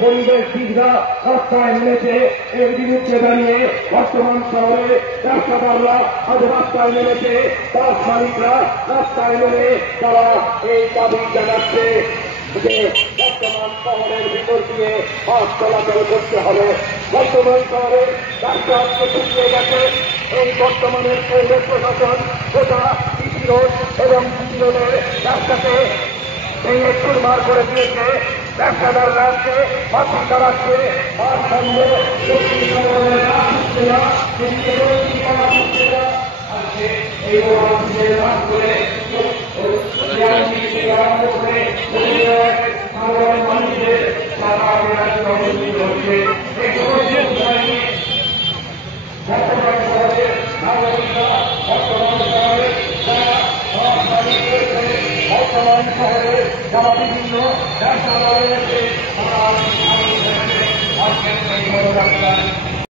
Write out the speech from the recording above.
পরিবেশবিদরা রাস্তায় নেমেছে এর বিরুদ্ধে দাঁড়িয়ে বর্তমান শহরে ব্যবসাদাররা আজ রাস্তায় নেমেছে, বাস মালিকরা রাস্তায় নেমে তারা এই দাবি জানাচ্ছে যে বর্তমান শহরের ভিতর দিয়ে বাস চলাচল করতে হবে। বর্তমান শহরে রাস্তা আজকে শুকিয়ে গেছে। এই বর্তমানের পৌর প্রশাসন গোটা সিটি রোড এবং সিটি রোডের রাস্তাকে ভেঙে চুরমার করে দিয়েছে। ব্যবসাদাররা আছে মাথা দাঁড়াচ্ছে আর সামনে এই মানুষের বর্তমান শহরে যারা বিভিন্ন ব্যবসা রয়েছে তারা